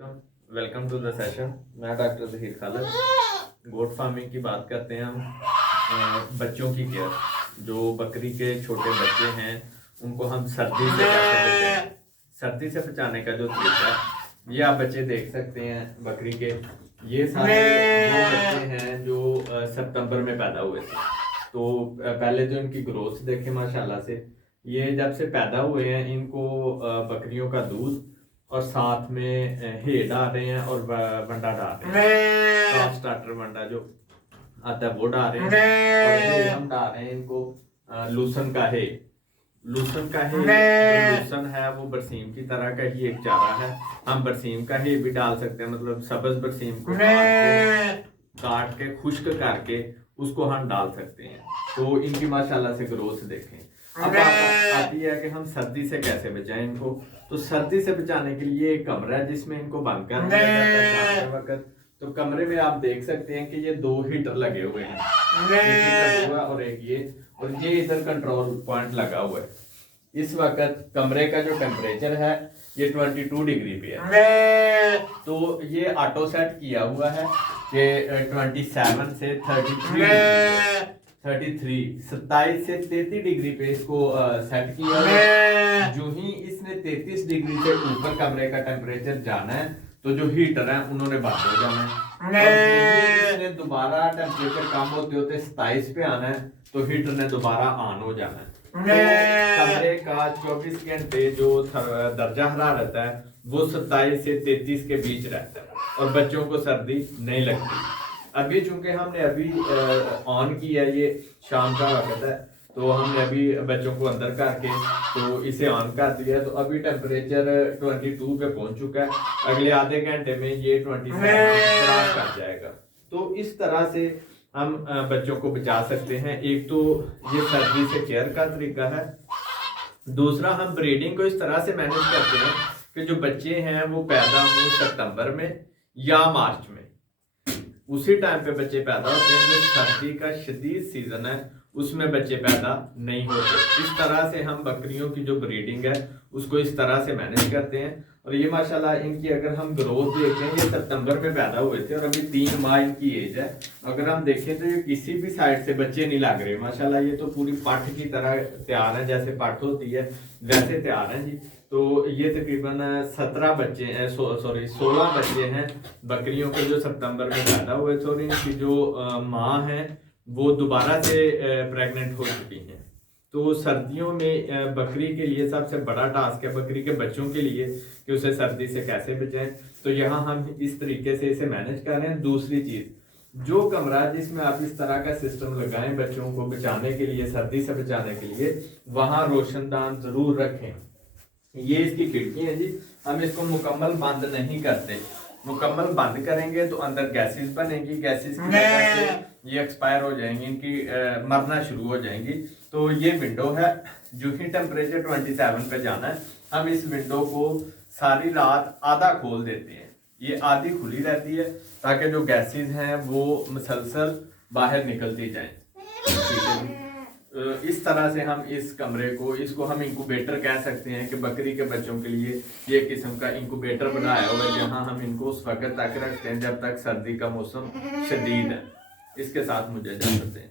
Welcome to the session. मैं doctor Zaheer Khalid. Goat farming की बात करते हैं हम। बच्चों की केयर, जो बकरी के छोटे बच्चे हैं उनको हम सर्दी से कैसे बचाएं। सर्दी से बचाने का जो तरीका है ये आप बच्चे देख सकते हैं बकरी के। ये सारे वो बच्चे हैं जो सितंबर में पैदा हुए थे। तो पहले जो इनकी ग्रोथ देखें माशाल्लाह से, ये जब से पैदा हुए हैं इनको बकरियों का दूध और साथ में हे डाल रहे हैं और वंडा डाल रहे हैं। क्रॉप स्टार्टर वंडा जो आता है वो डाल रहे हैं और हे हम डाल रहे हैं इनको लूसन का हे। लूसन का हे, जो लूसन है वो बरसीम की तरह का ही एक चारा है। हम बरसीम का हे भी डाल सकते हैं, मतलब सब्ज बरसीम को काट के खुश्क करके उसको हम डाल सकते हैं। तो इनकी माशाल्लाह से ग्रोथ देखें। अब बात आती है कि हम सर्दी से कैसे बचाएं इनको। तो सर्दी से बचाने के लिए एक कमरा है जिसमें इनको बंद कर दिया जाता है शाम के वक्त। तो कमरे में आप देख सकते हैं कि ये 2 हीटर लगे हुए हैं, एक हीटर हुआ और एक ये, और ये इधर कंट्रोल पॉइंट लगा हुआ है। इस वक्त कमरे का जो टेम्परेचर है ये 22 डिग्री पे है। तो ये ऑटो सेट किया हुआ है कि 27 से 27 से 33 डिग्री पे इसको सेट किया है। जो ही इसने 33 डिग्री से ऊपर कमरे का टेम्परेचर जाना है तो जो हीटर है उन्होंने बंद हो जाना है। और इसने दोबारा टेम्परेचर कम होते होते 27 पे आना है तो हीटर ने दोबारा ऑन हो जाना है। तो कमरे का 24 घंटे जो दर्जा हरारत है वो 27 से 33 के बीच रहता है और बच्चों को सर्दी नहीं लगती। अभी चूंकि हमने अभी ऑन किया, ये शाम का वक्त है, तो हमने अभी बच्चों को अंदर करके तो इसे ऑन कर दिया। तो अभी टेम्परेचर 22 पे पहुंच चुका है। अगले आधे घंटे में ये 27 क्रॉस कर जाएगा। तो इस तरह से हम बच्चों को बचा सकते हैं। एक तो ये सर्दी से केयर का तरीका है। दूसरा, हम ब्रीडिंग को इस तरह से मैनेज करते हैं कि जो बच्चे हैं वो पैदा हो सितंबर में या मार्च में, उसी टाइम पे बच्चे पैदा होते हैं। जो सर्दी का शदीद सीजन है उसमें बच्चे पैदा नहीं होते। इस तरह से हम बकरियों की जो ब्रीडिंग है उसको इस तरह से मैनेज करते हैं। और ये माशाल्लाह इनकी अगर हम ग्रोथ देखें, ये सितंबर में पैदा हुए थे और अभी 3 माह इनकी एज है। अगर हम देखें तो ये किसी भी साइड से बच्चे नहीं लग रहे माशाल्लाह। ये तो पूरी पाठ की तरह तैयार है, जैसे पाठ होती है वैसे तैयार है जी। तो ये तकरीबन 17 बच्चे हैं, 16 बच्चे हैं बकरियों के जो सितंबर में पैदा हुए थे। और इनकी जो माँ है वो दोबारा से प्रेग्नेंट हो चुकी हैं। तो सर्दियों में बकरी के लिए सबसे बड़ा टास्क है बकरी के बच्चों के लिए कि उसे सर्दी से कैसे बचाएं। तो यहाँ हम इस तरीके से इसे मैनेज कर रहे हैं। दूसरी चीज, जो कमरा जिसमें आप इस तरह का सिस्टम लगाएं बच्चों को बचाने के लिए, सर्दी से बचाने के लिए, वहां रोशनदान जरूर रखें। ये इसकी खिड़की है जी। हम इसको मुकम्मल बंद नहीं करते। मुकम्मल बंद करेंगे तो अंदर गैसेस बनेगी, गैसेस की वजह से ये एक्सपायर हो जाएंगी, इनकी मरना शुरू हो जाएंगी। तो ये विंडो है, जो ही टेम्परेचर 27 पे जाना है हम इस विंडो को सारी रात आधा खोल देते हैं। ये आधी खुली रहती है ताकि जो गैसेस हैं वो मुसलसल बाहर निकलती जाएं। इस तरह से हम इस कमरे को, इसको हम इंक्यूबेटर कह सकते हैं कि बकरी के बच्चों के लिए ये किस्म का इंक्यूबेटर बनाया हुआ है जहां हम इनको उस वक्त तक रखते हैं जब तक सर्दी का मौसम शदीद है। इसके साथ मुझे इजाजत दें।